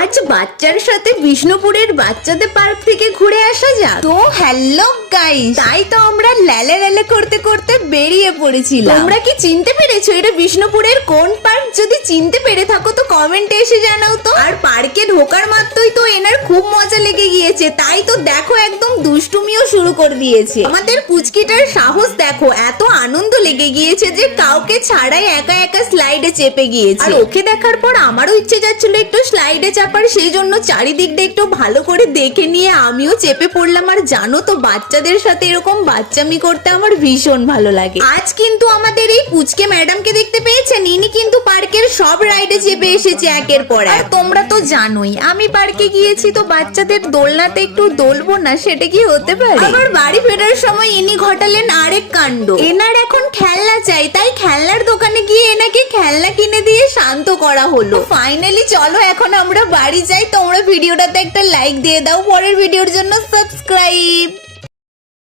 আজ বাচ্চার সাথে বিষ্ণুপুরের বাচ্চাদের পার্ক থেকে ঘুরে আসা যাক। তো হ্যালো গাইস, তাই তো আমরা ল্যালে ল্যালে করতে করতে বেরিয়ে পড়েছিলাম। তোমরা কি চিনতে পেরেছো এটা বিষ্ণুপুরের কোন পার্ক? যদি চিনতে পেরে থাকো তো কমেন্টে এসে জানাও তো। আর পার্কে ঢোকার মাত্রই তো এনার খুব মজা লেগে গিয়েছে, তাই তো দেখো একদম দুষ্টুমিও শুরু করে দিয়েছে। আমাদের পুচকিটার সাহস দেখো, এত আনন্দ লেগে গিয়েছে যে কাউকে ছাড়াই একা একা স্লাইডে চেপে গিয়েছে। আর ওকে দেখার পর আমারও ইচ্ছে যাচ্ছিল একটু স্লাইডে চাপার, সেই জন্য চারিদিকটা একটু ভালো করে দেখে নিয়ে আমিও চেপে পড়লাম। আর জানো তো বাচ্চাদের সাথে এরকম বাচ্চামি করতে আমার ভীষণ ভালো লাগে। আজ কিন্তু আমাদের এই পুচকে ম্যাডামকে দেখতে পেয়েছেন, ইনি কিন্তু পার্কের সব রাইডে চেপে এসেছে একের পর এক। তোমরা তো জানোই আমি পার্কে গিয়েছি, তো বাচ্চাদের দোলনাতে একটু দোলবো না, সেটা কি হতে পারে? আবার বাড়ি ফেরার সময় ইনি ঘটালেন আরেক কাণ্ড। এনার এখন খেলনা চাই, তাই খেলনার দোকানে গিয়ে এনাকে খেলনা কিনে দিয়ে শান্ত করা হলো। ফাইনালি চলো এখন আমরা বাড়ি যাই। তোমরা ভিডিওটাতে একটা লাইক দিয়ে দাও, পরের ভিডিওর জন্য সাবস্ক্রাইব